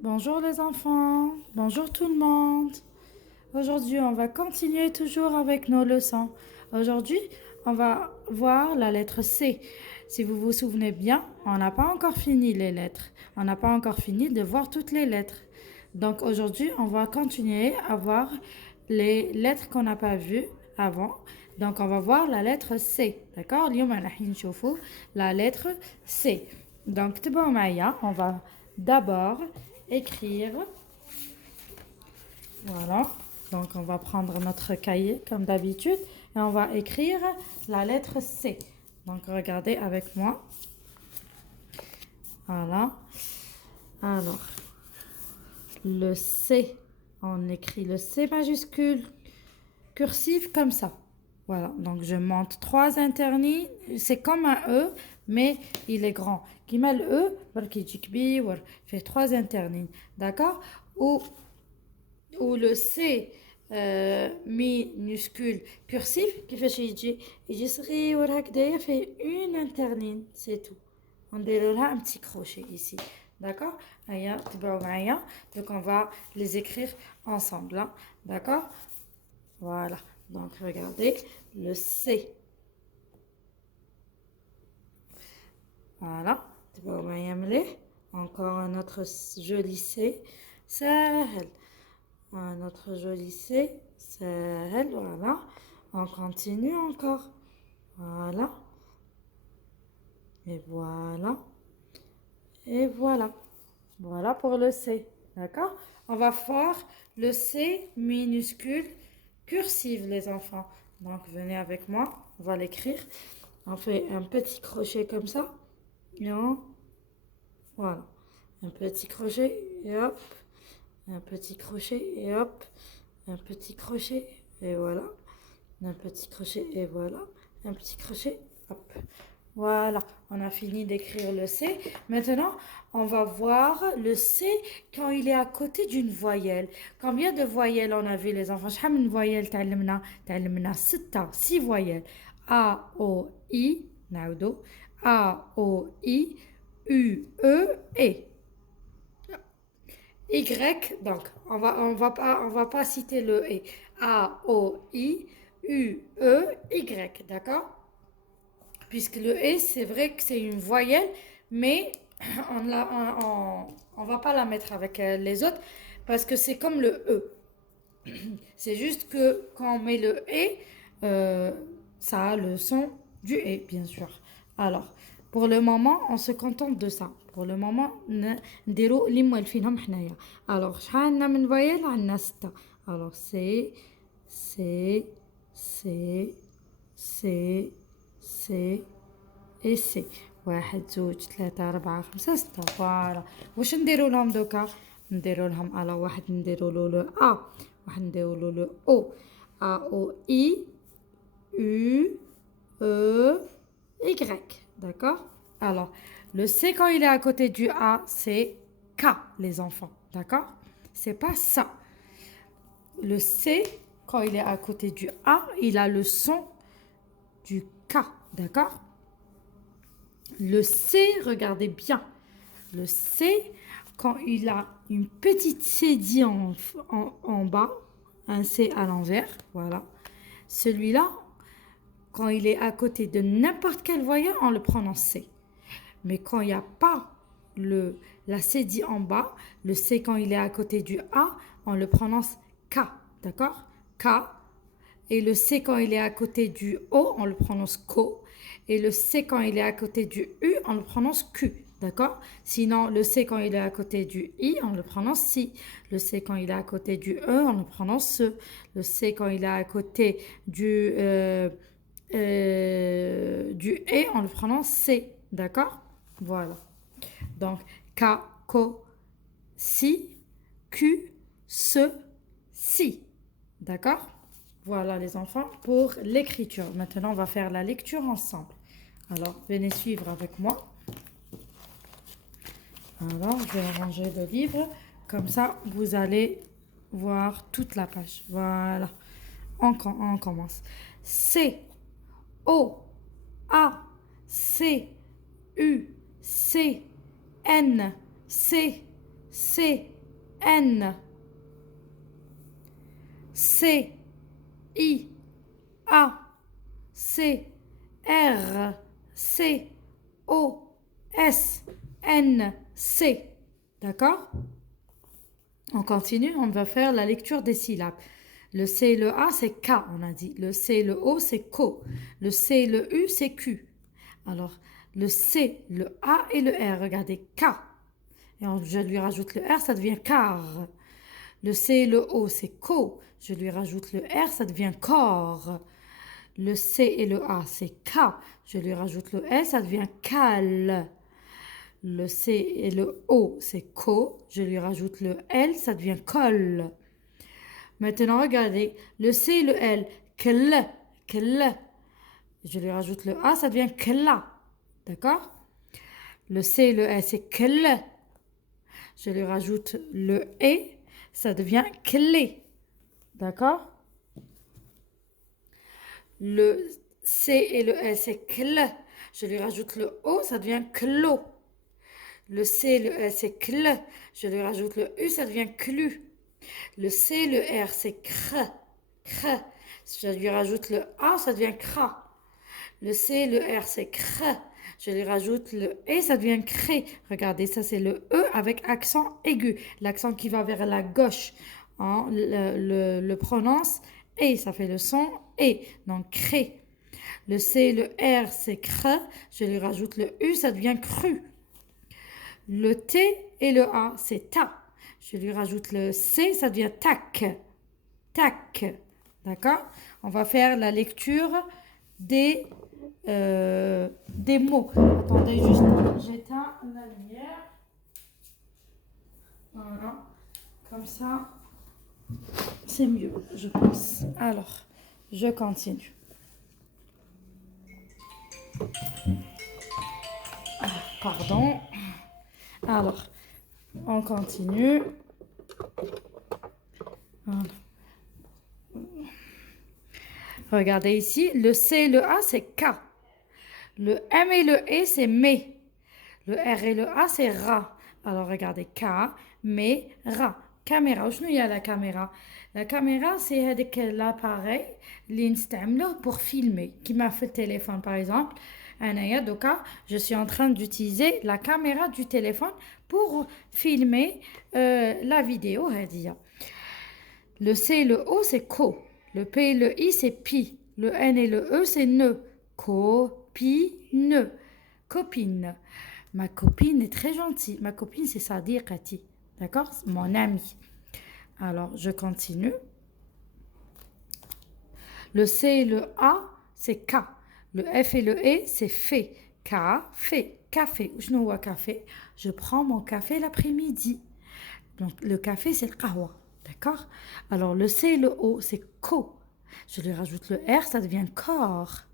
Bonjour les enfants, bonjour tout le monde. Aujourd'hui, on va continuer toujours avec nos leçons. Aujourd'hui, on va voir la lettre C. Si vous vous souvenez bien, on n'a pas encore fini les lettres. On n'a pas encore fini de voir toutes les lettres. Donc aujourd'hui, on va continuer à voir les lettres qu'on n'a pas vues avant. Donc on va voir la lettre C. D'accord? اليوم راح نشوفوا la lettre C. Donc تبعوا معايا, on va d'abord écrire. Voilà. Donc, on va prendre notre cahier comme d'habitude et on va écrire la lettre C. Donc, regardez avec moi. Voilà. Alors, le C, on écrit le C majuscule, cursif comme ça. Voilà. Donc, je monte 3 internis. C'est comme un E, mais il est grand. Qui met le E, qui fait 3 internis. D'accord? Ou le C minuscule cursif كيفاش يجي صغير هكذايا fait une internine c'est tout. On déroulera un petit crochet ici, d'accord. هيا تبعوا معايا. Donc on va les écrire ensemble, hein? D'accord. Voilà. Donc regardez le C. Voilà. تبعوا معايا مليح. Encore un autre joli C. سهل. Un autre joli C, c'est voilà. On continue encore. Voilà. Et voilà. Et voilà. Voilà pour le C. D'accord? On va faire le C minuscule cursive, les enfants. Donc, venez avec moi. On va l'écrire. On fait un petit crochet comme ça. Et voilà. Un petit crochet et hop. Un petit crochet et hop, un petit crochet et voilà, un petit crochet et voilà, un petit crochet, hop. Voilà, on a fini d'écrire le C. Maintenant, on va voir le C quand il est à côté d'une voyelle. Combien de voyelles on a vu les enfants? شحال من voyelles تعلمنا 6 voyelles. A, O, I, نعودو. A, O, I, U, E, E. Y, donc on va pas citer le E. A, O, I, U, E, Y, d'accord? Puisque le E, c'est vrai que c'est une voyelle, mais on va pas la mettre avec les autres parce que c'est comme le E. C'est juste que quand on met le E, euh, ça a le son du E, bien sûr. Alors, pour le moment, on se contente de ça. Pour le moment, نديرو اللي موالفينهم حنايا. Alors, شحال عندنا من فويل؟ عندنا 6. Alors, C, C, C, C, C et C. واحد زوج ثلاثة أربعة خمسة ستة. فوالا. واش نديرو لهم دوكا؟ نديرو لهم على واحد نديرو له لو أ. واحد نديرو له لو أو. A, O, I, U, E, Y. D'accord? Alors, le C quand il est à côté du A, c'est K, les enfants. D'accord? C'est pas ça. Le C, quand il est à côté du A, il a le son du K. D'accord? Le C, regardez bien. Le C, quand il a une petite cédille en bas, un C à l'envers, voilà. Celui-là, quand il est à côté de n'importe quelle voyelle, on le prononce C. Mais quand il n'y a pas la cédille en bas, le C quand il est à côté du A, on le prononce K, d'accord? K. Et le C quand il est à côté du O, on le prononce KO. Et le C quand il est à côté du U, on le prononce Q. D'accord? Sinon, le C quand il est à côté du I, on le prononce Si. Le C quand il est à côté du E, on le prononce Se. Le C quand il est à côté du E, on le prononce C. D'accord? Voilà. Donc, K, Ko, Si, Q, Se, Si. D'accord? Voilà les enfants pour l'écriture. Maintenant, on va faire la lecture ensemble. Alors, venez suivre avec moi. Alors, je vais ranger le livre. Comme ça, vous allez voir toute la page. Voilà. On commence. C, O, A, C, U, C, N, C, C, N, C, I, A, C, R, C, O, S, N, C. D'accord? On continue, on va faire la lecture des syllabes. Le C et le A, c'est K, on a dit. Le C et le O, c'est KO. Le C et le U, c'est Q. Alors, le C, le A et le R, regardez, K. Et je lui rajoute le R, ça devient car. Le C et le O, c'est co. Je lui rajoute le R, ça devient corps. Le C et le A, c'est K. Je lui rajoute le L, ça devient cal. Le C et le O, c'est co. Je lui rajoute le L, ça devient col. Maintenant, regardez, le C et le L, kl, kl. Je lui rajoute le A, ça devient kla. D'accord? Le C et le S, c'est kl. Je lui rajoute le E, ça devient clé. D'accord? Le C et le S, c'est cl. Je lui rajoute le O, ça devient clos. Le C et le S, c'est cl. Je lui rajoute le U, ça devient clu. Le C et le R, c'est cr. Cr. Je lui rajoute le A, ça devient cra. Le C et le R, c'est cr. Je lui rajoute le E, ça devient cré. Regardez, ça c'est le E avec accent aigu. L'accent qui va vers la gauche. Hein, le prononce et ça fait le son et. Donc cré. Le C et le R, c'est cr. Je lui rajoute le U, ça devient cru. Le T et le A, c'est ta. Je lui rajoute le C, ça devient tac. Tac. D'accord? On va faire la lecture des mots. Attendez juste, j'éteins la lumière. Voilà. Comme ça, c'est mieux, je pense. Alors, je continue. Pardon. Alors, on continue. Voilà. Regardez ici, le C et le A, c'est K. Le M et le E, c'est mais. Le R et le A, c'est ra. Alors, regardez, K, mais, ra. Caméra, où il y a la caméra? La caméra, c'est l'appareil pour filmer. Qui m'a fait le téléphone, par exemple. Je suis en train d'utiliser la caméra du téléphone pour filmer la vidéo. Le C et le O, c'est co. Le P et le I, c'est pi. Le N et le E, c'est ne. Copine. Copine. Ma copine est très gentille. Ma copine, c'est Sadiqati. D'accord? Mon amie. Alors, je continue. Le C et le A, c'est K. Le F et le E, c'est fait. Café. Café. Je ne vois café. Je prends mon café l'après-midi. Donc, le café, c'est le kahwa. D'accord? Alors, le C et le O, c'est co. Je lui rajoute le R, ça devient corps.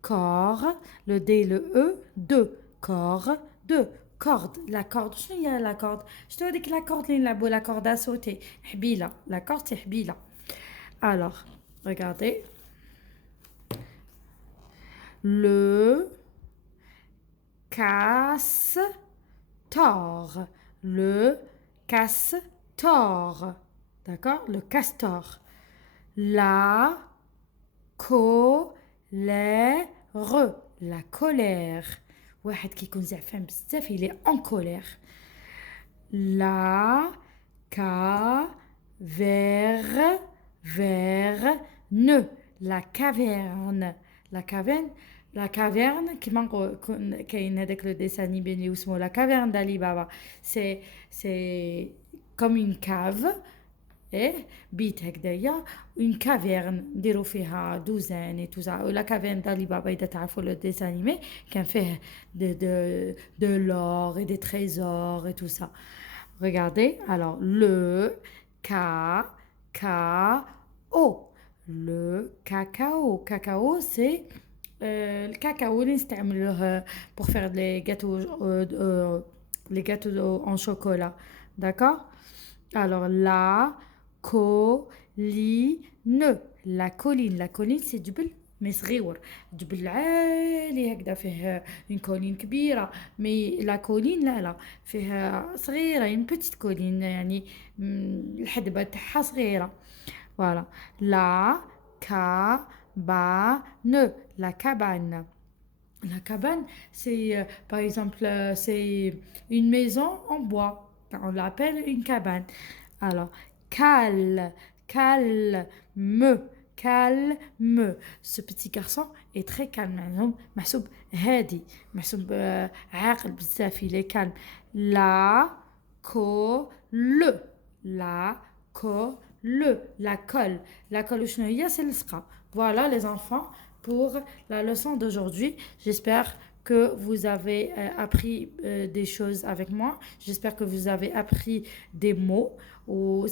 Corps. Le D et le E, deux. Corps, deux. Corde. La corde. Je il y a la corde. Je te dis que la corde, la corde à sauter. Hbila. La corde, c'est hbila. Alors, regardez. Le castor. Le castor. D'accord? Le castor. La colère. La colère. واحد كيكون زعفان بزاف il est en colère. La caverne. La caverne. La caverne. La caverne كيما كاين هذاك لو ديسان انيمي اللي اسمه la caverne d'Ali Baba. C'est comme une cave. بيت هكذايا une caverne نديرو فيها دوزان et tout ça. La caverne d'Ali Baba إذا تعرفوا le dessin animé كان فيه de l'or et des trésors et tout ça. Regardez, alors le cacao. Le cacao. Cacao, c'est le cacao اللي نستعملوه pour faire les gâteaux en chocolat. D'accord? Alors, la colline. La colline, c'est du bel مي صغيور، جبل عالي هكذا فيه اون كولين كبيرة، مي لا كولين لا فيها صغيرة، اون بوتيت كولين يعني الحدبة تاعها صغيرة. فوالا. لا كابان، لا كابان. La cabane, c'est, par exemple, c'est une maison en bois. On l'appelle une cabane. Alors, calme, calme. Ce petit garçon est très calme. محسوب هادي، محسوب عاقل بزاف، il est calme. La colle، la colle، la colle. La colle وشنو هي؟ c'est الصقة. Voilà les enfants pour la leçon d'aujourd'hui. J'espère que vous avez appris des choses avec moi. J'espère que vous avez appris des mots و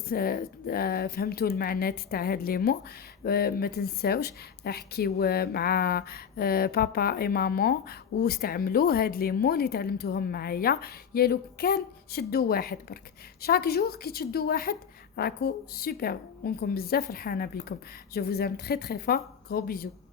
فهمتوا المعنى تاع هاد لي مو. ما تنساوش احكيو مع بابا اي ماما واستعملوا هاد لي مو اللي تعلمتوهم معايا. يا لو كان شدوا واحد برك شاك جور كي تشدوا واحد راكو سوبر، ونكون بزاف فرحانه بيكم. جو vous aime très très fort. Gros bisous.